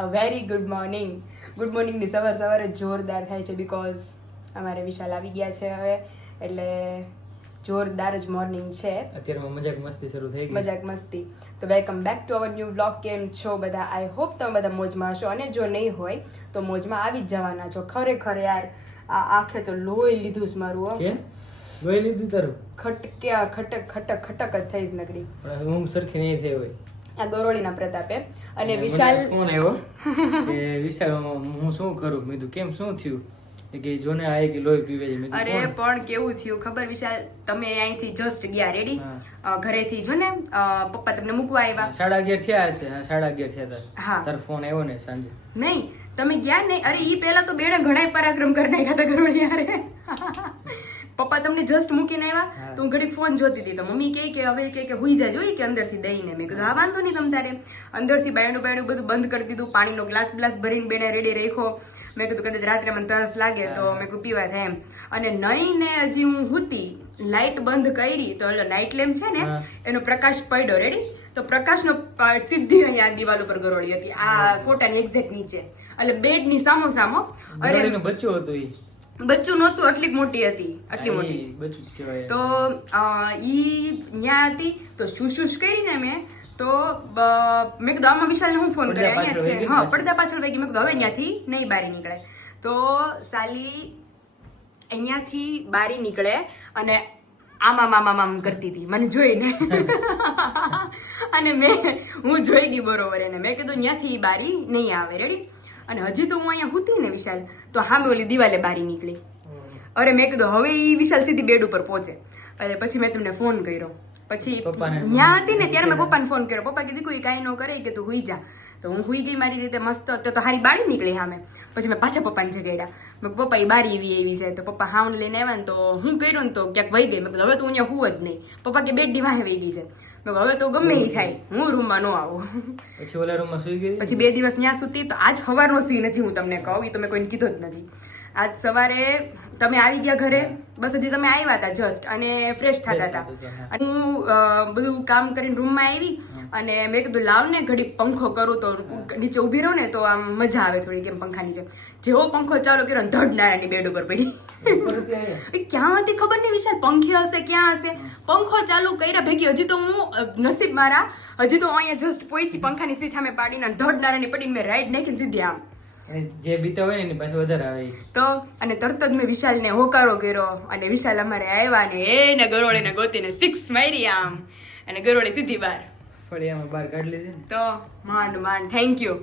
A very good morning good મોર્નિંગની સવાર સવારે જોરદાર થાય છે બિકોઝ અમારે વિશાલ આવી ગયા છે હવે. એટલે જોરદાર જ મોર્નિંગ છે. અત્યારમાં મજાક મસ્તી શરૂ થઈ ગઈ. મજાક મસ્તી. તો welcome back to our new blog કેમ છો બધા? આઈ હોપ તમે બધા મોજમાં હશો. અને જો નહીં હોય તો મોજમાં આવી જ જવાના છો. ખરેખર યાર આ આખે તો લોહી લીધું જ મારું. કે ગઈ લીધું તારું? ખટક્યા ખટક ખટક ખટક જ થઈશ નકરી. પણ ઊંઘ સરખી નહીં થઈ હોય. આ ગરોળીના પ્રતાપે. અને વિશાલ ફોન આવ્યો કે વિશાલ હું શું કરું? મેં કીધું કેમ શું થયું? કે જોને આ કે લોહી પીવે છે. અરે પણ કેવું થયું ખબર વિશાલ? તમે અહીંથી જસ્ટ ગયા રેડી ઘરેથી જો ને પપ્પા તમને મૂકવા આવ્યા? સાડા અગિયાર થયા હશે. સાડા અગિયાર થયા હા. તાર ફોન આવ્યો ને સાંજે. નહીં તમે ગયા નહીં. અરે ઈ પહેલા તો બેણે ઘણા પરાક્રમ કરી નાખ્યા હતા ઘરોળી હારે પપ્પા તમને જસ્ટ મૂકીને આવ્યા તો હું ઘડીક ફોન જોતી હતી. તો મમ્મી કહે કે હવે કહે કે હુઈ જા જોઈએ કે અંદરથી દઈને મેં કીધું હા વાંધો નહીં તમ તારે. અંદરથી બાયણું બાયણું બધું બંધ કરી દીધું. પાણીનો ગ્લાસ ગ્લાસ ભરીને બેને રેડી રાખ્યો. મેં કીધું કદાચ રાત્રે મને તરસ લાગે તો મેં કીધું પીવા થાય એમ. અને નહીં ને હજી હું હુતી લાઇટ બંધ કરી તો એટલે નાઇટ લેમ્પ છે ને એનો પ્રકાશ પડ્યો રેડી તો પ્રકાશનો સીધી અહીંયા દિવાલ ઉપર ગરોળી હતી. આ ફોટાની એક્ઝેક્ટ નીચે. એટલે બેડની સામો સામો અરે ગરોળીનું હતો ઈ. બચ્ચું નહોતું આટલી મોટી હતી આટલી મોટી. તો ઈ ન્યા હતી તો શું શું કરીને મેં તો મેં કીધું આમાં વિશાલને હું ફોન કર્યો અહીંયા છે. હા. પડદા પાછળ વહી ગઈ. મેં કીધું હવે અહીંયાથી નહીં બારી નીકળે. તો સાલી અહીંયાથી બારી નીકળે અને આમ આમ આમ આમ આમ કરતી હતી મને જોઈને. અને મેં હું જોઈ ગઈ બરોબર એને મેં કીધું ત્યાંથી બારી નહીં આવે. રેડી અને હજી તો હું અહીંયા હુતી ને વિશાલ તો હામે ઓલી દિવાલે બારી નીકળી. અરે મેં કીધું હવે એ વિશાલ સીધી બેડ ઉપર પહોંચે. અરે પછી મેં તમને ફોન કર્યો. પછી ત્યાં હતી ને ત્યારે મેં પપ્પાને ફોન કર્યો. પપ્પા કીધું કોઈ કાંઈ ન કરે કે તું હુઈ જા. તો હું હુઈ ગઈ મારી રીતે મસ્ત તો તો હારી બાળી નીકળી સામે પછી મેં પાછા પપ્પાને જગાડ્યા. મેં પપ્પા એ બારી એવી એવી છે. તો પપ્પા હાઉન લઈને આવ્યા ને તો હું કર્યું ને તો ક્યાંક વહી ગઈ. મેં હવે તો અહીંયા હું જ નહીં. પપ્પા કે બેડ ડીવાહે વહી ગઈ છે. હવે તો ગમે એ થાય. હું રૂમમાં ન આવું. પછી ઓલા રૂમમાં સુઈ ગઈ? પછી બે દિવસ ત્યાં સુધી તો આજ સવારનો સીન હજી હું તમને કહું એ તો મેં કોઈને કીધો જ નથી. આજ સવારે તમે આવી ગયા ઘરે? બસ હજી તમે આવ્યા હતા જસ્ટ અને ફ્રેશ થતા હતા. હા. અને હું બધું કામ કરીને રૂમમાં આવી અને મેં કીધું લાવ ને ઘડી પંખો કરું તો નીચે ઊભી રહું ને તો આમ મજા આવે થોડી કેમ પંખા નીચે. જેવો પંખો ચાલુ કર્યો ધડ નારાયણની બેડ ઉપર પડી. ક્યાં હતી ખબર નહીં વિશાલ પંખી હશે ક્યાં હશે? પંખો ચાલુ કર્યા ભેગી હજી તો હું નસીબ મારા હજી તો અહીંયા જસ્ટ પહોંચી પંખાની સ્વિચ સામે પાડીને ધડ નારાની પડીને મેં રાઈડ નાખીને સીધી આમ. અને જે બીતા હોય ને એની પાસે વધારે આવે. તો અને તરત જ મેં વિશાલને હોકારો કર્યો. અને વિશાલ અમારે આવ્યા ને એને ગરોળીને ગોતીને સિક્સ મારી આમ. અને ગરોળી સીધી બહાર. ફળિયામાં બહાર કાઢી લીધી ને. તો માંડ માંડ. થેન્ક યુ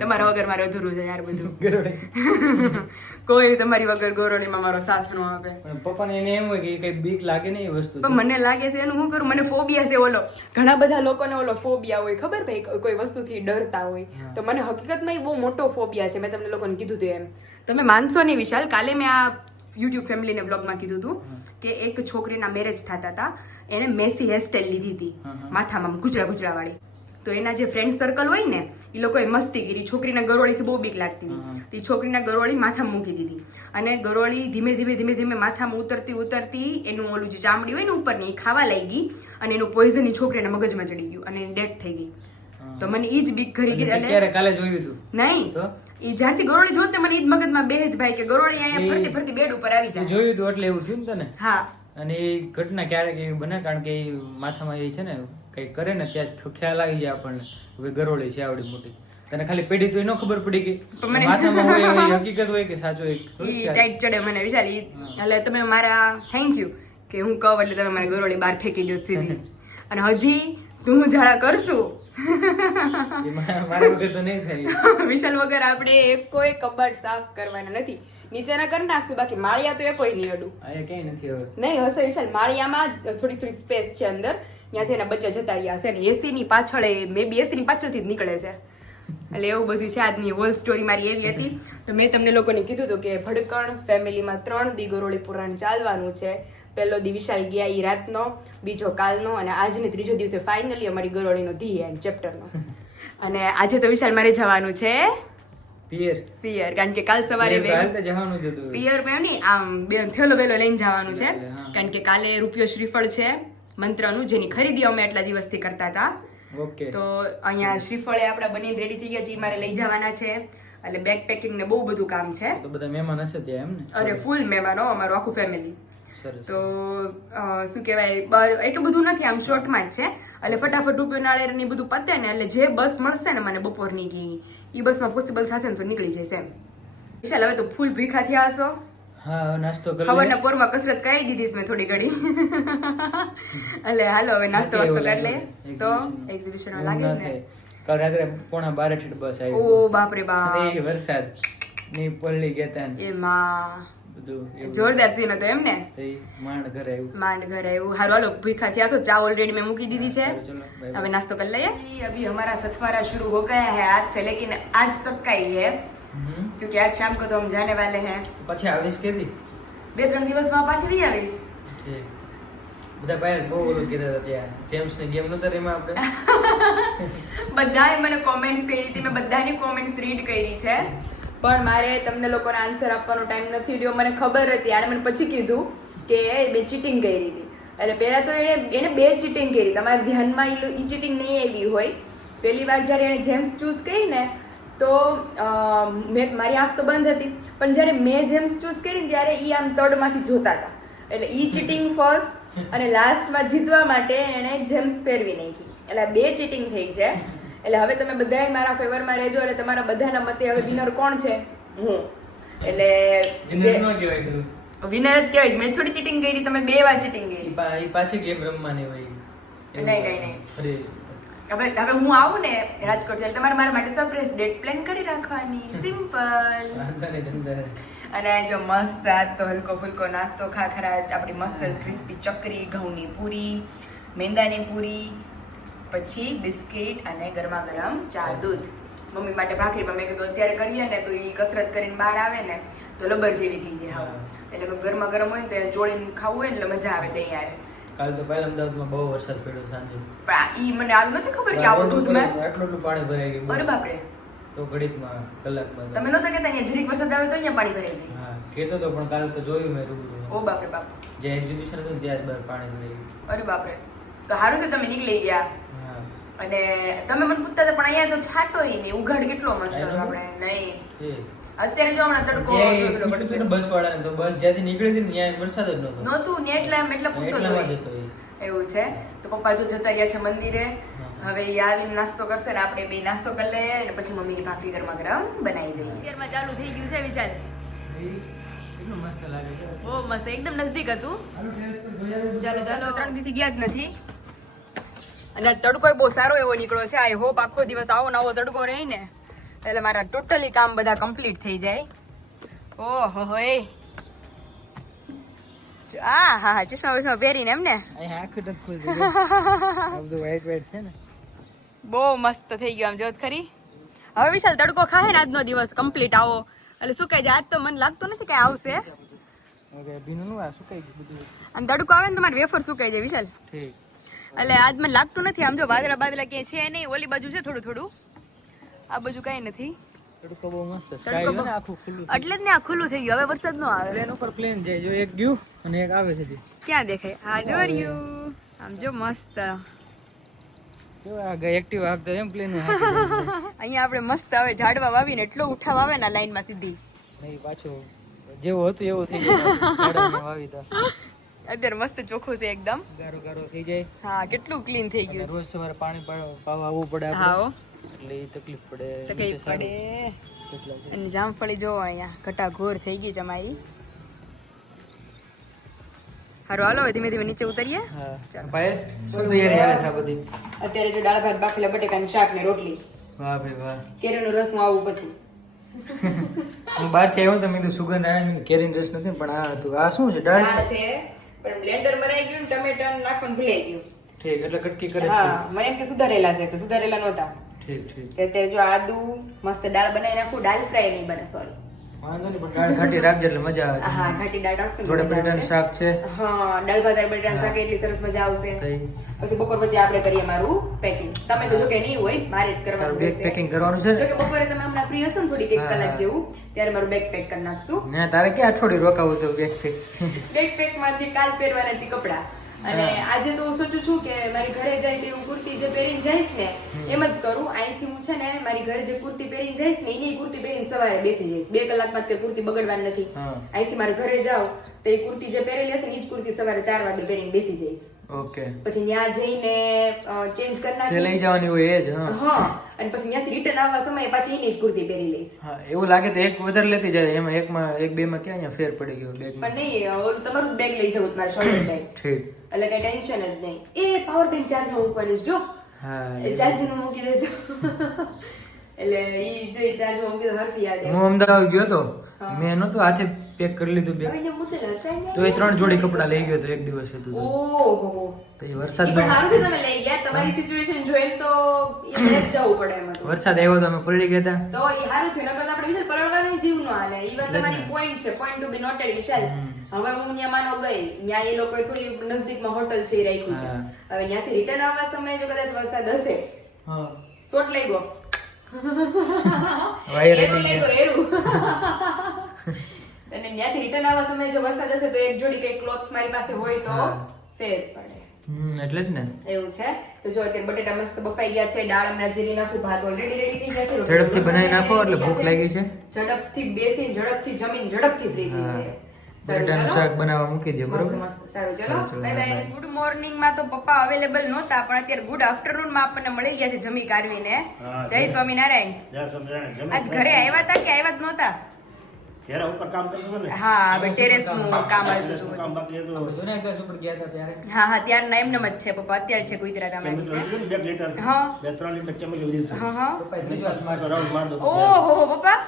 તમારા વગર મારે અધૂરું છે યાર બધું. કોઈ તમારી વગર ગોરોળીમાં મારો સાથ ન આપે. પપ્પાને એને એમ હોય કે કઈ બીક લાગે ને એ વસ્તુ પણ મને લાગે છે એનું શું કરું? મને ફોબિયા છે ઓલો. ઘણા બધા લોકોને ઓલો ફોબિયા હોય ખબર ભાઈ? કોઈ વસ્તુથી ડરતા હોય. તો મને હકીકતમાં બહુ મોટો ફોબિયા છે. મેં તમને લોકોને કીધું હતું એમ. તમે માનશો નહીં વિશાલ? કાલે મેં આ યુટ્યુબ ફેમિલીને બ્લોગમાં કીધું હતું કે એક છોકરીના મેરેજ થતા હતા. એણે મેસી હેરસ્ટાઈલ લીધી હતી. માથામાં ગુજરા ગુજરા વાળી. તો એના જે ફ્રેન્ડ સર્કલ હોય ને એ લોકોએ મસ્તી કરી. છોકરીના ગરોળીથી બહુ બીક લાગતી હતી. એ છોકરીના ગરોળી માથામાં મૂકી દીધી. અને ગરોળી ધીમે ધીમે ધીમે ધીમે માથામાં ઉતરતી ઉતરતી એનું ઓલું જે ચામડી હોય ને ઉપરની એ ખાવા લાગી અને એનું પોઈઝન એ છોકરીના મગજમાં ચડી ગયું અને એની ડેથ થઈ ગઈ. તો મને ઈ જ બીક ઘરી ગઈ અને ક્યારે કાલે જોયું હતું નહીં. ઈ જ્યારથી ગરોળી જોતે મને ઈ જ મગજમાં બે જ ભાઈ કે ગરોળી અહીંયા ફરતી ફરતી બેડ ઉપર આવી જાય. જોયું હતું એટલે એવું થયું ને તને? હા. અને એ ઘટના ક્યારેક એવી બને? કારણ કે માથામાં એ છે ને કઈ કરે ને ત્યાં ખ્યાલ આવી જાય આપણને. હવે ગરોળી છે આવડી મોટી. તને ખાલી પેઢી તો એનો ખબર પડી ગઈ માથામાં હોય એવી હકીકત હોય કે સાચો એક ઈ ટાઈટ ચડે મને ઈ એટલે તમે મારા થેન્ક યુ કે હું કહું એટલે તમે મારી ગરોળી બહાર ફેંકી દો સીધી. અને હજી તું ઝાડા કરશું. મારા વગર તો નહીં થાય. વિશાલ વગર આપણે કોઈ કબાટ સાફ કરવાના નથી. નીચેના કરી નાખશું બાકી માળિયા તો એ કોઈ નહીં અડું. ક્યાંય નથી હવે. નહીં હશે વિશાલ માળિયામાં થોડી થોડી સ્પેસ છે અંદર. ત્યાંથી એના બચ્ચા જતા રહ્યા હશે અને એસીની પાછળ પાછળ મે બી એસીની પાછળથી જ નીકળે છે. એટલે એવું બધું છે આજની હોલ સ્ટોરી મારી એવી હતી. તો મેં તમને લોકોને કીધું હતું કે ભડકણ ફેમિલીમાં ત્રણ દી ગરોળી પુરાણ ચાલવાનું છે. પહેલો દી વિશાલ ગયા એ રાતનો બીજો કાલનો અને આજને ત્રીજો દિવસે ફાઇનલી અમારી ગરોળીનો ધી એન્ડ ચેપ્ટરનો અને આજે તો વિશાલ મારે જવાનું છે. પિયર. પિયર કારણ કે કાલ સવારે જવાનું પિયર મેં નહીં આમ બે થેલો બેલો લઈને જવાનું છે. કારણ કે કાલે રૂપિયો શ્રીફળ છે. મંત્રનું જેની ખરીદી અમે એટલા દિવસથી કરતા હતા. ઓકે. તો અહીંયા શ્રીફળે આપણા બનીને રેડી થઈ ગયા છે મારે લઈ જવાના છે. એટલે બેગ પેકિંગ ને બહુ બધું કામ છે. તો બધા મહેમાન હશે ત્યાં એમ ને? અરે ફૂલ મહેમાનો અમારું આખું ફેમિલી તો શું કહેવાય બર- એટલું બધું નથી આમ શોર્ટમાં જ છે. એટલે ફટાફટ રૂપિયો નાળેર ને બધું પતે ને એટલે જે બસ મળશે ને મને બપોરની ગઈ એ બસમાં પોસિબલ થશે ને તો નીકળી જશે એમ. વિશાલ હવે તો ફૂલ ભીખા થયા હશો. હા હવે નાસ્તો કરી ખબરના લઈએ. પોરમાં કસરત કરાવી દીધી છે મેં થોડી ઘડી એટલે હાલો હવે નાસ્તો વાસ્તો કરી લે તો એક્ઝિબિશન એવું લાગે ના ને થાય. કાલ રાત્રે પોણા બારે ઠેઠ બસ આવી ઓ બાપરે અને બાપ એ વરસાદ ની પલળી ગયા તા ને એમાં બધું એવું. જોરદાર સીન હતો એમ ને તો ઈ માંડ ઘરે આવ્યું માંડ ઘરે એવું હારું હાલો ભૂખા થયા છો ચા ઓલરેડી મેં મૂકી દીધી છે સારું, ચલો, bye bye. अभी नाश्ता कर लिया अभी हमारा सतवारा शुरू हो गया है आज से लेकिन आज तक का ही है હમ. क्योंकि आज शाम को तो हम जाने वाले हैं પછી આવીશ કેદી બે ત્રણ દિવસમાં પાછી નહીં આવીશ ઠીક. બધા ભાઈ બહુ ઓલું કીધા હતા ત્યાં જેમ્સ ની ગેમ નતા એમાં આપણે બધાએ મને કોમેન્ટ્સ કરી હતી મેં બધાની કોમેન્ટ્સ રીડ કરી છે પણ મારે તમને લોકોને આન્સર આપવાનો ટાઈમ નથી રહ્યો મને ખબર હતી આણે મને પછી કીધું કે બે ચીટિંગ કરી હતી એટલે પહેલાં તો એણે એણે બે ચીટિંગ કરી તમારા ધ્યાનમાં એ ચીટિંગ નહીં આવી હોય પહેલી વાર જ્યારે એણે જેમ્સ ચૂઝ કરી ને તો મેં મારી આંખ તો બંધ હતી. પણ જ્યારે મેં જેમ્સ ચૂઝ કરી ને ત્યારે એ આમ તડમાંથી જોતા હતા. એટલે ઈ ચીટિંગ ફર્સ્ટ અને લાસ્ટમાં જીતવા માટે એણે જેમ્સ ફેરવી નાખી. એટલે બે ચીટિંગ થઈ છે. એટલે હવે તમે બધાય મારા ફેવરમાં રહેજો એટલે તમારા બધાના મતે હવે વિનર કોણ છે? હું. એટલે. વિનર જ કહેવાય મેં થોડી ચીટિંગ કરી તમે બે વાર ચીટિંગ કરી. પાછી ગેમ રમવાની હોય. નહીં, નહીં, નહીં. હવે હવે હું આવું ને રાજકોટ એટલે તમારે મારા માટે સરપ્રાઈઝ ડેટ પ્લાન કરી રાખવાની. સિમ્પલ અને જો મસ્ત આ તો હલકો ફુલકો નાસ્તો ખાખરા આપણી મસ્ત ક્રિસ્પી ચકરી ઘઉંની પૂરી મેંદાની પૂરી પછી બિસ્કિટ અને ગરમા ગરમ ચા દૂધ. મમ્મી માટે ભાખરી મમ્મી મેં કીધું અત્યારે કરીએ ને તો એ કસરત કરીને બહાર આવે ને તો લબર જેવી થઈ જાય. એટલે ગરમા ગરમ હોય ને તો જોડીને ખાવું હોય ને એટલે મજા આવે દહીં યારે કાલ તો પહેલા અમદાવાદમાં બહુ વરસાદ પડ્યો સાંજે. પણ ઈ મને આવું નથી ખબર કે આવું દૂધ મેં આટલું આટલું પાણી ભરાઈ ગયું. અરે બાપરે. તો ઘડીકમાં કલાકમાં તમે નહોતા કહેતા અહીંયા જરીક વરસાદ આવે તો અહીંયા પાણી ભરાઈ જાય. હા કહેતો તો પણ કાલ તો જોયું મેં રૂબરૂ. ઓ બાપરે બાપ. જે એક્ઝિબિશન હતું ત્યાં જ બહાર પાણી ભરાઈ ગયું. અરે બાપરે. તો સારું કે તમે નીકળી ગયા. અને તમે મને પૂછતા હતા પણ અહીંયા તો છાટો નહીં. ઉઘાડ કેટલો મસ્ત હતો આપણે. નહીં. અત્યારે જો હમણાં તડકો થોડો પડશે. બસ વાળાને તો બસ જ્યાંથી નીકળી હતી ને ત્યાં વરસાદ જ નહોતો. નહોતું ને એટલે એમ એટલે હોય. હતો એવું છે? તો પપ્પા જો જતા રહ્યા છે મંદિરે. હવે એ આવીને નાસ્તો કરશે ને આપણે બે નાસ્તો કરી લઈએ અને પછી મમ્મીની ભાખરી ગરમા ગરમ બનાવી દઈએ. અત્યારમાં ચાલુ થઈ ગયું છે વિશાલ. મસ્ત લાગે છે. બહુ મસ્ત એકદમ નજદીક હતું. ચાલો ચાલો ત્રણ દીથી ગયા જ નથી. અને આ તડકો બહુ સારો એવો નીકળ્યો છે. આઈ હોપ આખો દિવસ આવો ને આવો તડકો રહે ને. એટલે મારા ટોટલી કામ બધા કમ્પ્લીટ થઈ જાય. ઓહો હો. એ આ હા હા ચશ્મા બસમા પહેરીને એમ ને? બહુ મસ્ત થઈ ગયો આમ જોત ખરી. હવે વિશાલ તડકો ખાય ને આજનો દિવસ કમ્પ્લીટ આવો. એટલે શું કહે છે? આજ તો મને લાગતું નથી કે આવશે. અને તડકો આવે ને તમારે વેફર સુકાઈ જાય વિશાલ? એટલે આજ મને લાગતું નથી આમ જો વાદળા બાદળા ક્યાંય છે નહીં ઓલી બાજુ છે થોડું થોડું. આ બાજુ કઈ નથી. તડકો બહુ મસ્ત સ્કાય ને આખું ખુલ્લું એટલે જ ને આ ખુલ્લું થઈ ગયું. હવે વરસાદ નો આવે. પ્લેન ઉપર પ્લેન જાય. જો એક ગયું અને એક આવે છે ક્યાં દેખાય? હા જોર્યું આમ જો મસ્ત. કેવું આ ગાય એક્ટિવ હાંકતો એમ પ્લેન અહીંયા આપણે મસ્ત હવે ઝાડવા વાવીને એટલો ઉઠાવ આવે ને લાઈનમાં સીધી. નહીં પાછું જેવું હતું એવું થઈ ગયું. વાવી તો અત્યારે મસ્ત ચોખ્ખું છે એકદમ. ગારો ગારો થઈ જાય. હા કેટલું ક્લીન થઈ ગયું રોજ સવારે પાણી પાવા આવવું પડે. હો, એટલે એ તકલીફ પડે તો કઈ નીચે સારું. પડે. અને જામફળી જોવો અહીંયા. ઘટા ઘોર થઈ ગઈ છે અમારી. હારું હાલો ધીમે ધીમે નીચે ઉતરીએ. હા. શું તૈયારી હાલે છે બધી? અત્યારે જો દાળ ભાત બાફેલા બટેકાનું શાક ને રોટલી. વાહ ભાઈ વાહ. કેરીનો રસમાં આવું પછી. હું આવ્યો તો મેં કીધું સુગંધ આવે મેં કેરીનો રસ નથી પણ આ હતું આ શું છે દાળ? છે પણ બ્લેન્ડર ભરાઈ ગયું ટમેટા નાખવાનું ભૂલાઈ ગયું. ઠીક એટલે કટકી કરે હા મને એમ કે સુધારેલા છે તો સુધારેલા નહોતા. ઠીક તે જો આદુ મસ્ત દાળ બનાવી નાખું દાળ ફ્રાય નહીં બને સોરી ઘાટી રાખજે એટલે મજા આવે હા ઘાટી દાળ રાખશું જોડે બટેટાનું શાક છે? હા દાળ ભાત બટેટાનું શાક એટલી સરસ મજા આવશે. પછી બપોર પછી આપણે કરીએ મારું પેકિંગ તમે તો જો કે નહીં હોય મારે જ કરવાનું બેગ પેકિંગ કરવાનું છે? જો કે બપોરે તમે હમણાં ફ્રી હશો ને થોડીક એક કલાક જેવું ત્યારે મારું બેગ પેક કરી નાખશું. ને તારે ક્યાં અઠવાડિયું રોકાવું તો બેગથી બેગ પેકમાંથી કાલ પહેરવાના છે કપડા. અને આજે તો હું સોચું છું કે મારી ઘરે જાય તો હું કુર્તી જે પહેરીને જઈશ ને એમ જ કરું. અહીંથી હું છે ને મારી ઘરે જે કુર્તી પહેરીને જઈશ ને એની કુર્તી પહેરીને સવારે બેસી જઈશ. બે કલાકમાં તે કુર્તી બગડવાની નથી. અહીંથી મારા ઘરે જાઉં તો એ કુર્તી જે પહેરેલી હશે ને એ જ કુર્તી સવારે ચાર વાગે પહેરીને બેસી જઈશ. ઓકે. પછી ત્યાં જઈને ચેન્જ કરી જે લઈ જવાની હોય એ જ હા. અને પછી ત્યાંથી રિટર્ન આવવા સમયે પાછી એની જ કુર્તી પહેરી લઈશ. હા એવું લાગે તો એક વધારે લેતી જાય એમાં એકમાં એક બે માં ક્યાં અહીંયા ફેર પડી ગયો બેગ પણ નહીં ઓલું તમારું બેગ લઈ જવું તમારે શોલ્ડર બેગ ઠીક. એટલે કઈ ટેન્શન જ નહીં. એ પાવર બેંક ચાર્જમાં મૂકવાની જો. હા ચાર્જિંગ મૂકી દેજો. એટલે ઈ જો ઈ ચાર્જમાં મૂકી દો હરફી યાદ હું અમદાવાદ ગયો તો મેં નહોતું હાથે પેક કરી લીધું. તો એ ત્રણ જોડી કપડા લઈ ગયો તો એક દિવસ હતું ઓહો. તો એ વરસાદ પણ સારું છે તમે લઈ ગયા તમારી સિચ્યુએશન જોઈને તો એ જવું પડે એમાં વરસાદ આવ્યો તો અમે પલળી ગયા હતા તો એ સારું થયું નકર આપણે વિશાલ જીવ નો હાલે. ઈ વાત તમારી પોઈન્ટ છે point to be noted Vishal. હવે હું ત્યાં માનો ગઈ ત્યાં એ લોકોએ થોડી નજદીકમાં હોટલ છે એ રાખ્યું છે. હવે ત્યાંથી રિટર્ન આવવા સમયે જો કદાચ વરસાદ હશે. હા. શોટ લઈ ગયો અને ત્યાંથી રિટર્ન આવવા સમયે જો વરસાદ હશે તો એક જોડી કઈ ક્લોથ્સ મારી પાસે હોય તો ફેર પડે. એટલે જ ને. એવું છે? તો જો અત્યારે બટેટા મસ્ત બફાઈ ગયા છે દાળ હમણાં જીરી નાખું ભાત ઓલરેડી રેડી થઈ ગયા છે ઝડપથી બનાવી નાખો એટલે ભૂખ લાગી છે. ઝડપથી બેસીને ઝડપથી જમીન ઝડપથી ફ્રી થઈ જાય. બટાટાનું શાક બનાવવા મૂકી દે બરોબર? સારું ચલો. બાય બાય ગુડ મોર્નિંગમાં તો પપ્પા અવેલેબલ નહોતા પણ અત્યારે ગુડ આફ્ટરનૂનમાં આપણને મળી ગયા છે જમી કારવીને જય. સ્વામિનારાયણ. આજ ઘરે આવ્યા હતા કે આવ્યા જ નહોતા? ઘેરા ઉપર કામ કરતો હતો ને? હા ટેરેસનું કામ હતું ટેરેસનું કામ બાકી હતું. આપણે જો ને એકવાર ઉપર ગયા હતા ત્યારે? હા હા ત્યારના એમને જ છે પપ્પા. અત્યારે છે ગુજરાત આમાંથી કેમિકલ છે લીધું ને, બે લીટર હા. બે ત્રણ લીટર કેમિકલ લીધું. હા હા. પપ્પાએ ત્રીજો હાથ પાછો માર્યો. રાઉન્ડ માર દો. ઓહો પપ્પા.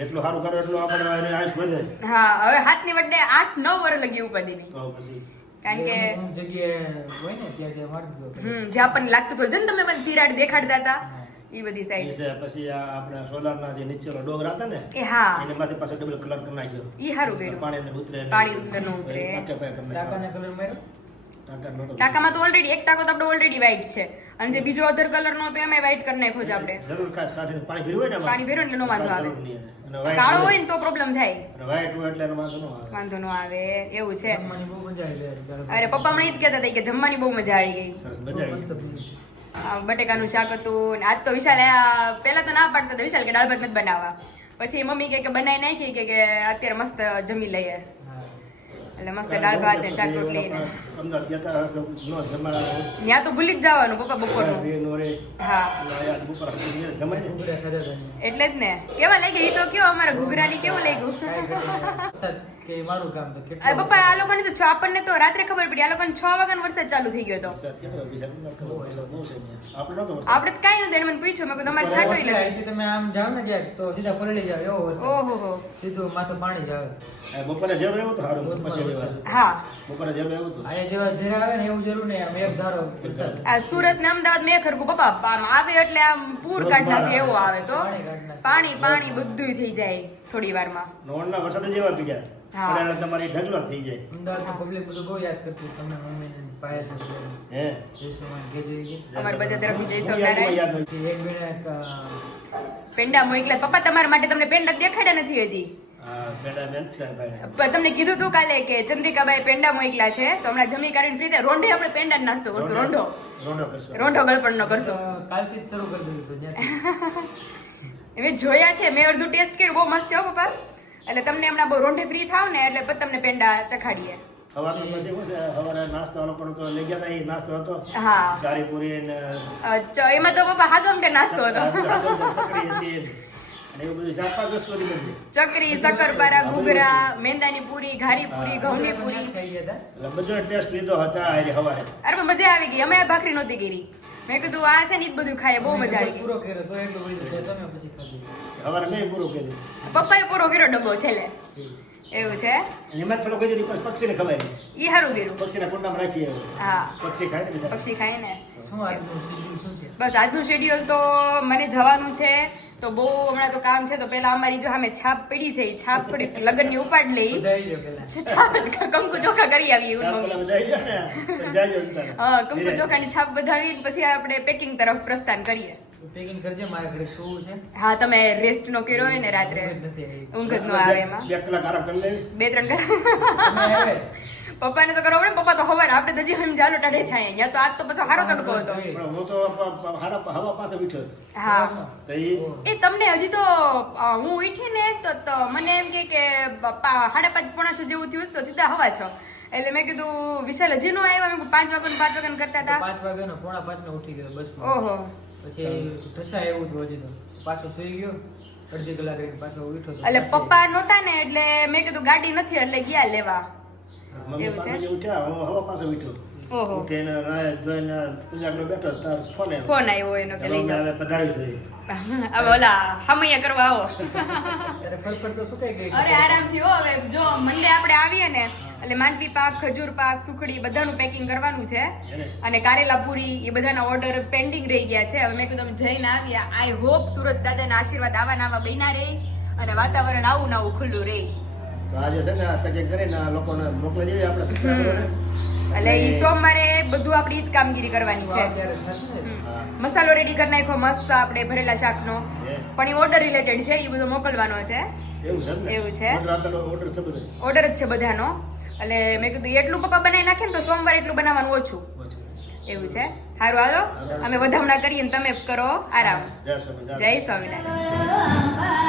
ઈ જેટલું સારું કરો એટલું આપણે એને આયુષ વધે હા હવે હાથની વડે આઠ નવ વર્ષ લગી ઉપાધિની તો પછી કારણ કે જગ્યાએ હોય ને ત્યાં હમ લાગતું હતું. તમે મને તિરાડ દેખાડતા હતા? એ બધી સાઈડ છે પછી આ આપણા સોલારના જે નીચેનો ડોગરા હતા ને એ હા. એને માથે પાછો ડબલ કલર કરી નાખ્યો. ઈ કર્યું. પાણી અંદર ઉતરે પાણી અંદર ન ઉતરે. પાકે પાકે કરી ટાંકાને નાખ્યો. કલર માર્યો? ટાંકા નહોતો. ટાંકામાં તો ઓલરેડી એક ટાંકો તો આપણે ઓલરેડી વ્હાઈટ છે. અને જે બીજો અધર કલર નો તો એમાં વ્હાઈટ કરી નાખ્યો છે આપણે. જરૂર ખાસ કાઢીને પાણી ભર્યું હોય ને પાણી ભર્યું ને એટલે નો વાંધો આવે. કાળો હોય. ને તો પ્રોબ્લેમ થાય. વ્હાઈટ હોય એટલે વાંધો ન આવે. વાંધો ન આવે. એવું છે. જમવાની બહુ મજા આવી યાર. દાળ અરે પપ્પા મને એ જ કહેતા હતા કે જમવાની બહુ મજા આવી ગઈ. સરસ મજા આવી. બટેકાનું શાક હતું. ને આજ તો વિશાલ પહેલા તો ના પાડતા હતા વિશાલ કે દાળ ભાત નથી બનાવવા. પછી મમ્મી કે બનાવી નાખી કે કે અત્યારે મસ્ત જમી લઈએ. એટલે મસ્ત દાળ ભાત ને શાક રોટલી. ત્યાં તો ભૂલી જ જવાનું પપ્પા બપોરનું. હા. એટલે જ ને. કેવા લાગ્યા? એ તો કયો અમારા ઘૂઘરાની કેવું લાગ્યું? કે મારું કામ તો કેટલું અરે પપ્પા આ લોકોને તો આપણને તો રાત્રે ખબર પડી. આ લોકોને 6 વાગ્યાનો વરસાદ ચાલુ થઈ ગયો ત્યાં. આપણે તો કાઈ નહોતું મને પૂછ્યું. મેં કીધું તમારે છાંટો ઈ નથી. તમે આમ જાવ ને ક્યાંક તો સીધા પલળી જાવ એવો વરસાદ. ઓહો હો. સીધું માથે પાણી જ આવે બપોરે જેવું એવું તો હારું પછી લેવા. હા. બપોરે જેવું એવું તો. આયા જેવા ઝેરા આવે ને એવું જરૂર નહીં. આમ એક ધારો આ સુરત ને અમદાવાદ મેં ખરકું પપ્પા આમ આવે એટલે આમ પૂર કાઢ નાખે એવું આવે. તો. પાણી પાણી બધું થઈ જાય થોડી વારમાં. નોણના વરસાદ જેવા. પડે. એટલે તમારી ઢગલો થઈ જાય. અમદાવાદ તો પબ્લિક બધું બહુ યાદ કરતું તમે પાયલ ને બધાને. હે. જયસુમાન કહેજો એ બધા તરફથી જય હું યાદ- સ્વામિનારાયણ. યાદ નથી. પછી એક પેંડા મોકલે પપ્પા તમારા માટે તમને પેંડા દેખાડ્યા નથી હજી? તમને કીધું તું કાલે કે ચંદ્રિકાબાઈ પેંડા મોકલા છે. તો હમણાં જમી કરીને ફ્રી થાય. રોંઢે આપણે પેંડા જ નાસ્તો કરશું. રોંઢો. રોંઢો. કરશો. ગળપણ નો કરશું. કાલથી જ શરૂ કરી દીધું હવે જોયા છે. મેં અડધું ટેસ્ટ કર્યું. બહુ મસ્ત છે પપ્પા. એટલે તમને હમણાં બહુ રોંઢે ફ્રી થાવ ને એટલે પછી તમને પેંડા ચખાડીએ. એમાં તો પપ્પા હાગમ કે નાસ્તો હતો? ચકરી શકરપારા ઘૂઘરા મેંદાની પૂરી ઘારી પૂરી ઘઉંની પૂરી. બધો ટેસ્ટ લીધો હતા અરે મજા આવી ગઈ. અમે ભાખરી નહોતી કરી. મેં કીધું આ છે ને ઈ જ બધું ખાય બહુ મજા આવી ગઈ. પૂરો કર્યો તો એટલું વળી તમે પછી ખાધું. સવારે મેં પૂરું કર્યું. પપ્પાએ પૂરો કર્યો ડબ્બો છેલ્લે. એવું છે? એમાં થોડો કહી દીધું પક્ષીને ખવાય ઈ સારું કર્યું. પક્ષીના કુંડામાં રાખીએ હા. પક્ષી ખાય ને પક્ષી ખાય ને. છે? બસ આજનું શેડ્યુલ તો મને જવાનું છે. તો બહુ હમણાં તો કામ છે તો પેલા અમારી જો સામે છાપ પડી છે એ છાપ થોડીક લગ્નની ઉપાડ લઈ. છાપ કંકુ ચોખા કરી આવી મમ્મી ને. હા કંકુ ચોખાની છાપ બધાવી પછી આપણે પેકિંગ તરફ પ્રસ્થાન કરીએ. પેકિંગ કરજે મારે ઘરે શું છે? હા તમે રેસ્ટ નો કર્યો હોય ને રાત્રે ઊંઘ ન આવે એમાં. બે કલાક આરામ કરી લે બે ત્રણ કલાક. પપ્પાને તો કરવો પડે પપ્પા તો હવાર આપણે તો હજી હમ જાલો ટાઢે જાય અહીંયા. તો આજ તો પછી હારો તડકો હતો. હું તો હવા પાસે બેઠો હા. એ તમને હજી તો હું ઉઠી ને તો મને એમ કે કે પપ્પા સાડા પાંચ પોણા છ જેવું થયું તો સીધા હવા છો. એટલે મેં કીધું વિશાલ હજી નો આવ્યા મેં પાંચ વાગ્યા પાંચ વાગ્યા કરતા હતા. પાંચ વાગ્યા પોણા પાંચનો ઉઠી ગયો બસ ઓહો. પછી ઠસા એવું જ હજી પાછો સુઈ ગયો અડધી કલાક પાછો ઉઠો એટલે પપ્પા નહોતા ને એટલે મેં કીધું ગાડી નથી એટલે ગયા લેવા. એવું છે? ઉઠ્યા હવા પાસે બેઠો ઓહો. ઉઠીને નાહી ધોઈને પૂજામાં બેઠો તાર ફોન આવ્યો. ફોન આવ્યો એનો કે લઈ મમ્મી જાઓ. છે. હવે ઓલા હમૈયા કરવા આવો. ત્યારે ફરફર તો સુકાઈ ગઈ? અરે આરામથી હો હવે જો મંડે આપણે આવીએ ને એટલે માંડવી પાક ખજૂર પાક સુખડી બધાનું પેકિંગ કરવાનું છે. અને કારેલા પૂરી એ બધાના ઓર્ડર પેન્ડિંગ રહી ગયા છે. હવે મેં કીધું અમે જઈને આવ્યા આઈ હોપ સુરજ દાદાના આશીર્વાદ આવા નાવા બન્યા રે અને વાતાવરણ આવું નવું ખુલ્લું રહે. તો આજે છે ને આ પેકેટ કરીને આ લોકોને મોકલી દેવી આપણે. એટલે ઈ સોમવારે બધું આપણી જ કામગીરી કરવાની છે. મસાલો રેડી કરી નાખ્યો મસ્ત આપણે ભરેલા શાકનો. પણ એ ઓર્ડર રિલેટેડ છે એ બધો મોકલવાનો છે. એવું છે? ઓર્ડર જ છે બધાનો. એટલે મેં કીધું એટલું પપ્પા બનાવી નાખે ને તો સોમવારે એટલું બનાવવાનું ઓછું. એવું છે. સારું હાલો. અમે વધામણા કરીએ ને તમે કરો. આરામ. જય સ્વામિનારાયણ.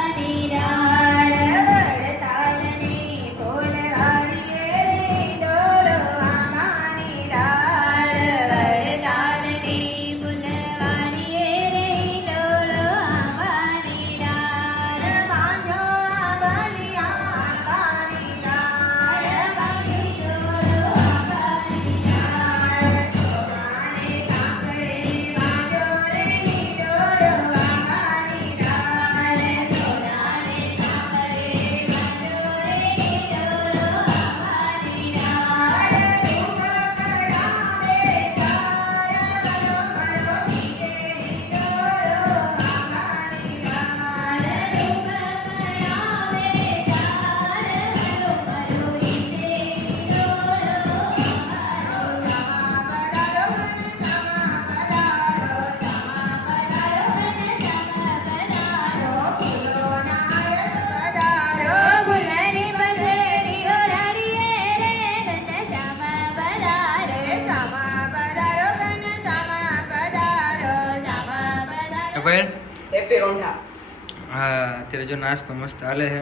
અત્યારે જો નાસ્તો મસ્ત હાલે છે.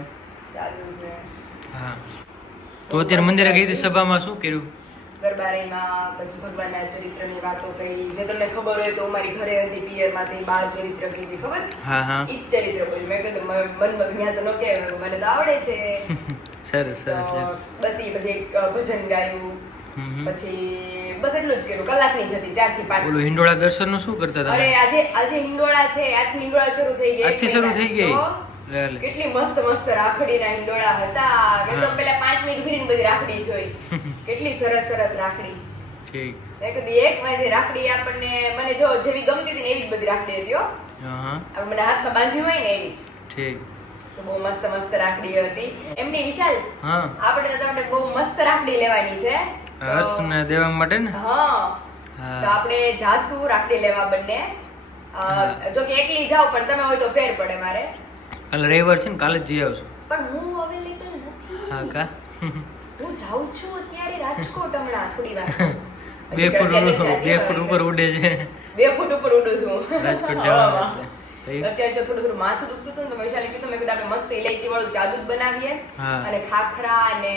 હા. તો અત્યારે મંદિરે ગઈ હતી સભામાં શું કર્યું? દરબારીમાં પછી ભગવાનના ચરિત્રની વાતો કરી. જે તમને ખબર હોય તો મારી ઘરે હતી પિયરમાંથી બાળ ચરિત્ર કીધી ખબર? હા હા. ઈ ચરિત્ર બોલી મેં કીધું મનમાં ત્યાં તો ન કહેવાય મને તો આવડે છે. સરસ સરસ બસ એ પછી એક ભજન ગાયું. પછી બસ એટલું જ કર્યું. કલાકની જ હતી ચારથી પાંચ. ઓલું હિંડોળા દર્શનનું શું કરતા અરે હતા આજે આજે હિંડોળા છે. આજથી હિંડોળા શરૂ થઈ ગઈ આજથી શરૂ થઈ ગઈ. કેટલી મસ્ત મસ્ત રાખડીના હિંડોળા હતા. મેં તો પેલા પાંચ મિનિટ ઊભી બધી રાખડી જોઈ. કેટલી સરસ સરસ રાખડી. ઠીક. મેં કીધું એક માંથી રાખડી આપણને મને જો જેવી ગમતી હતી ને એવી જ બધી રાખડી હતી હો. મને હાથમાં બાંધ્યું હોય ને એવી જ. ઠીક. તો બહુ મસ્ત મસ્ત રાખડી હતી. એમની વિશાલ હા. આપણે તો આપણે બહુ મસ્ત રાખડી લેવાની છે. તો- હર્ષ ને દેવા માટે ને? હા. તો આપણે જાસુ રાખડી લેવા બંને. જો કે એકલી જાવ પણ તમે હોય તો ફેર પડે મારે. કાલે રવિવાર છે ને કાલે જ જઈ આવશું. પણ હું અવેલેબલ નથી. હા કા? હું જાઉં છું અત્યારે રાજકોટ હમણાં થોડી વાર. બે ફૂટ ઉપર- બે ફૂટ ઉપર ઉડે છે. બે ફૂટ ઉપર ઉડું છું. રાજકોટ જવાનું અત્યારે જો થોડું થોડું માથું દુખતું હતું ને તો વૈશાલી કીધું મેં કીધું આપણે મસ્ત ઇલાયચી વાળું જાદુ બનાવીએ અને ખાખરા અને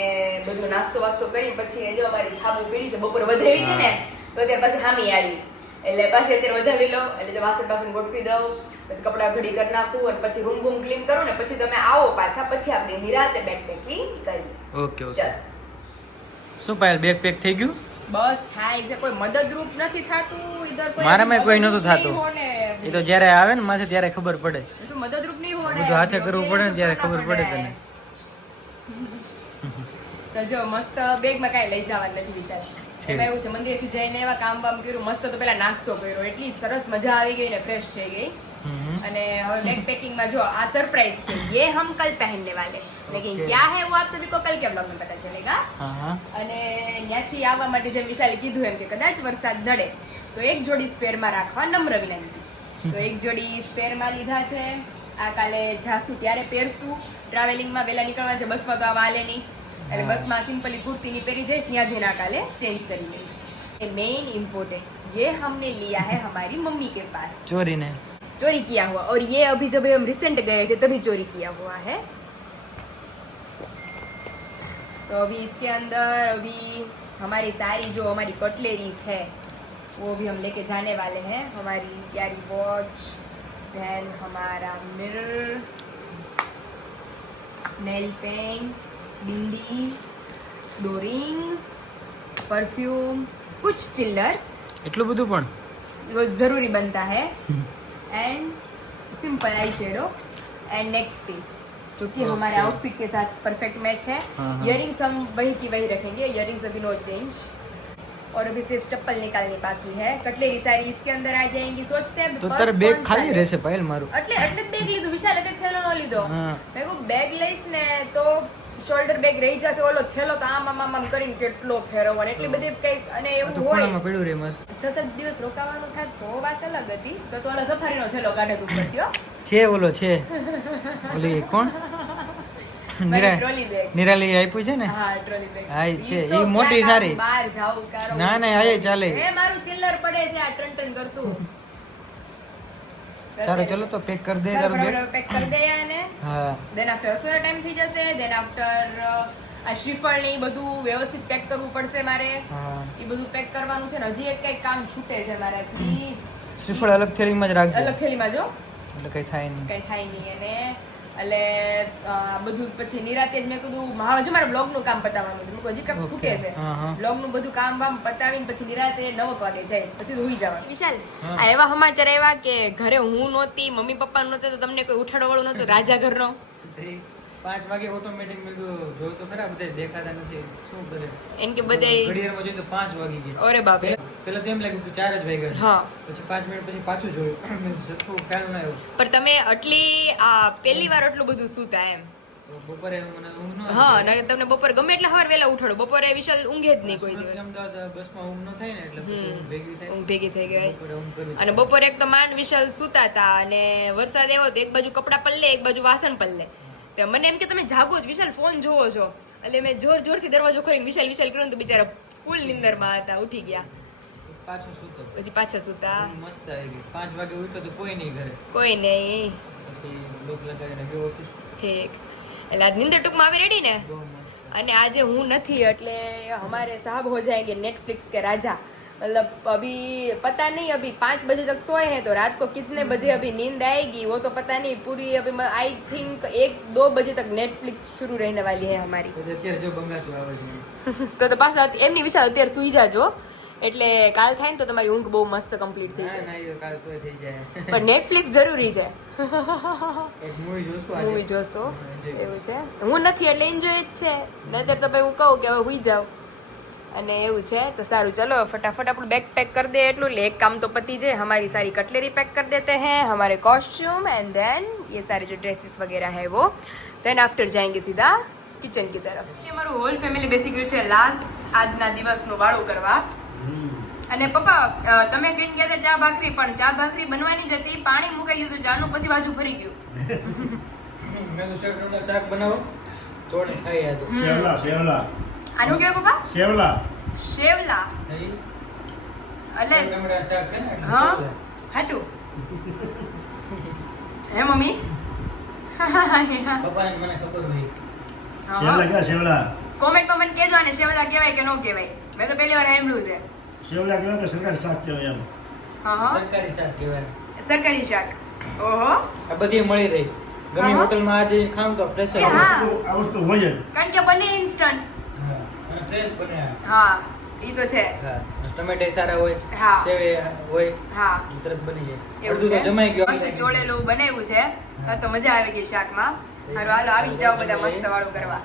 બધું નાસ્તો વાસ્તો કરીને પછી જો અમારી છાબુ પીડી છે બપોર વધરેવી છે ને તો ત્યાં પાછી હામી આવી. એટલે પાછી અત્યારે વધાવી લો એટલે જો વાસણ પાસે ગોઠવી દઉં. પછી કપડાં ઘડી કરી નાખું અને પછી રૂમ બૂમ ક્લીન કરું ને પછી તમે આવો પાછા પછી આપણે નિરાતે બેગ પેકિંગ કરીએ. Okay okay. ચાલ. શું પાયલ બેગ પેક થઈ ગયું? બસ થાય છે. કોઈ મદદરૂપ નથી થાતું ઈધર કોઈ મારામાં કોઈ મદદરૂપ થાતું. એ તો જ્યારે આવે ને માથે ત્યારે ખબર પડે. તો મદદરૂપ નહીં હોય. બધું હાથે કરવું પડે ને ત્યારે ખબર પડે તને. તો જો મસ્ત બેગમાં કાંઈ લઈ જવાનું નથી વિચાર એમાં એવું છે મંદિરથી જઈને એવા કામ બામ કર્યું મસ્ત તો પેલા નાસ્તો કર્યો એટલી સરસ મજા આવી ગઈ ને ફ્રેશ થઈ ગઈ હમ. અને હવે બેગ પેકિંગમાં જો આ સરપ્રાઈઝ છે ये हम कल पहनने वाले हैं। लेकिन Okay. क्या है वो आप सभी को कल के ब्लॉग में पता चलेगा હા હા અને ત્યાંથી આવવા માટે જેમ વિશાલે કીધું એમ કે કદાચ વરસાદ નડે તો એક જોડી સ્પેરમાં રાખવા નમ્ર વિનંતી તો એક જોડી સ્પેરમાં લીધા છે આ કાલે જાસુ ત્યારે પહેરશું ટ્રાવેલિંગમાં વહેલા નીકળવા છે બસમાં તો આવા હાલે નહીં એટલે હા. બસમાં સિમ્પલી કુર્તીની પહેરી જઈશ ત્યાં જઈને આ કાલે ચેન્જ કરી લઈશ એ मेन इम्पोर्टेंट ये हमने लिया है हमारी मम्मी के पास ચોરી ને चोरी किया हुआ और ये अभी जब हम रिसेंट गए थे तभी चोरी किया हुआ है तो अभी इसके अंदर अभी हमारी सारी जो हमारी कटलेरीज है वो भी हम लेके जाने वाले हैं हमारी प्यारी वॉच देन हमारा मिरर नेल पेंट बिंदी दो रिंग परफ्यूम कुछ चिल्लर એટલું બધું પણ वो जरूरी बनता है and simple eye shadow and neck piece जो कि हमारे Okay. आउटफिट के साथ परफेक्ट मैच है हाँ, हाँ. इयरिंग्स हम वही की वही रखेंगे इयरिंग्स अभी नो चेंज और अभी सिर्फ चप्पल निकालनी बाकी है कटलेरी सारी इसके अंदर आ जाएंगी सोचते हैं તો purse તારે બેગ कौन सा ખાલી ले? રહેશે પાયલ મારું એટલે એટલે જ બેગ લીધું વિશાલ એટલે થેલો ન લીધો હા. મેં કહું બેગ લઈશ ને તો શોલ્ડર બેગ રહી જશે ઓલો થેલો તો આમ આમ આમ કરીને કેટલો ફેરવવાનો. એટલી બધી કંઈક અને એવું હોય. પડ્યું રે મસ્ત. છ સાત દિવસ રોકાવાનું થાય તો વાત અલગ હતી. તો તો ઓલો સફારીનો થેલો કાઢે તું પડ્યો છે ઓલો છે. ઓલી કોણ? નિરાલી આપ્યું છે ને? હા ટ્રોલી બેગ હા, છે. તો મોટી સારી. બહાર જાવું ના, ના, આ ચાલે. એ મારું ચિલ્લર પડે છે આ ટન ટન કરતું. સારું ચલો તો પેક કરી દે તારું બેગ પેક કરી દે અને હા. દેન આફ્ટર અસર ટાઈમ થઈ જશે દેન આફ્ટર આ શ્રીફળ ને બધું વ્યવસ્થિત પેક કરવું પડશે મારે. હા. એ બધું પેક કરવાનું છે ને હજી એક કઈ કામ છૂટે છે મારાથી શ્રીફળ અલગ થેલીમાં જ રાખજો. અલગ થેલીમાં જો એટલે કઈ થાય નહીં. કઈ થાય નહીં અને એટલે બધું પછી નિરાતે જ મેં કીધું હા જો મારે બ્લોગનું કામ પતાવવાનું છે. મેં હજી કાંઈક ખૂટે છે. બ્લોગનું બધું કામ વામ પતાવીને પછી નિરાતે નવ વાગે જાય પછી હોઈ જવાનું. વિશાલ આ એવા સમાચાર આવ્યા કે ઘરે હું નહોતી મમ્મી પપ્પા નહોતા તો તમને કોઈ ઉઠાડો વાળું નહોતું રાજા ઘરનો? એ પાંચ વાગે ઓટોમેટિક મેં જોયું તો ખરા બધા દેખાતા નથી. શું કરે? એમ કે બધે ઘડિયાળમાં જોયું તો પાંચ વાગી ગયા. ઓરે બાપ પેલા તો એમ લાગ્યું કે ચાર જ વાગ્યા હા. પછી પાંચ મિનિટ પછી પાછું જોયું. સરખું ખ્યાલ ના આવ્યો. પણ તમે આટલી આ પહેલી વાર આટલું બધું સૂતા એમ? બપોરે મને ઊંઘ ન હા. ને તમને બપોર ગમે એટલે સવાર વેલા ઉઠાડો. બપોરે વિશાલ ઊંઘે જ નહીં કોઈ દિવસ. બસમાં ઊંઘ ન થાય ને એટલે ઊંઘ ભેગી થઈ ગઈ. અને બપોરે એક તો માંડ વિશાલ સૂતા હતા અને વરસાદ એવો તો એક બાજુ કપડાં પલ્લે એક બાજુ વાસણ પલ્લે. તો મને એમ કે તમે જાગો જ વિશાલ ફોન જોવો છો. એટલે મેં જોર જોરથી દરવાજો ખોલીને વિશાલ વિશાલ કર્યો તો બિચારા ફૂલ નિંદરમાં હતા ઉઠી ગયા. પછી પાછા સુતા. મસ્ત પાંચ વાગે ઉઠો તો કોઈ નહીં ઘરે. કોઈ નહીં. ઠીક. એટલે આજ નિંદર ટૂંકમાં આવી રેડી ને? અને આજે હું નથી એટલે અમારે સાહબ હો જાય કે નેટફ્લિક્સ કે રાજા. मतलब अभी पता नहीं अभी पाँच बजे तक सोए हैं तो रात को कितने बजे अभी नींद आएगी वो तो पता नहीं पूरी अभी आई थिंक एक दो बजे तक नेटफ्लिक्स शुरू रहने वाली है हमारी પછી અત્યારે જો બંગાસું આવે છે તો તો પાછા એમની વિશાળ અત્યારે સુઈ જાજો એટલે કાલ થાય ને તો તમારી ઊંઘ બહુ મસ્ત કમ્પ્લીટ થઈ ના જાય ના એ તો કાલ તોય થઈ જાય પણ નેટફ્લિક્સ જરૂરી છે એક મૂવી જોશું આજે મૂવી જોશો હા, enjoy એવું છે હું નથી એટલે એન્જોય જ છે નહીતર તો ભાઈ હું કહું કે હવે હુઈ જાવ અને એવું છે તો સારું ચલો ફટાફટ આપણું બેગ પેક कर दे એટલું એટલે એક काम तो पति જાય हमारी सारी कटलेरी पैक कर देते हैं हमारे कॉस्ट्यूम एंड देन ये सारे जो ड्रेसेस वगैरह है वो देन आफ्टर जाएंगे सीधा કિચન की तरफ એટલે અમારું હોલ ફેમિલી બેસી ગયું છે લાસ્ટ આજના દિવસનું વાળું કરવા અને પપ્પા અ, તમે કઈ ગયા હતા ચા ભાખરી પણ ચા ભાખરી બનવાની જ હતી પાણી મુકાઈ ગયું હતું ચાનું પછી બાજુ ફરી ગયું મેં તો શેવટનું શાક બનાવો ચોળે ખાઈ આજે સેવલા સેવલા આનું કેવું પપ્પા? શેવલા. શેવલા. એટલે શેવગામડાનું શાક છે ને હા? હાચું? હે મમ્મી? પપ્પાને મને ખબર હોય. સેવલા ક્યાં સેવલા કોમેન્ટમાં મને કહેજો આને શેવલા કહેવાય કે ન કહેવાય. મેં તો પહેલી વાર સાંભળ્યું છે. સેવલા કહેવાય કે સરકારી શાક કહેવાય એમ. હા હા. સરકારી શાક કહેવાય. સરકારી શાક. ઓહો. આ બધી મળી રહી. ગમે. હોટલમાં આજે ખાવ તો ફ્રેશ હા. વસ્તુ- આ વસ્તુ હોય જ. કારણ કે બને ઇન્સ્ટન્ટ ફ્રેશ બને હા ઈ તો છે. હા ટમેટા સારા હોય હા. સેવે હોય હા. તરત બની જાય. અડધું છે. તો જમાઈ ગયો મસ્ત જોડેલું બનાવ્યું છે. તો મજા આવી ગઈ શાકમાં. હાલો હાલો આવી જ જાઓ બધા મસ્ત વાળું કરવા.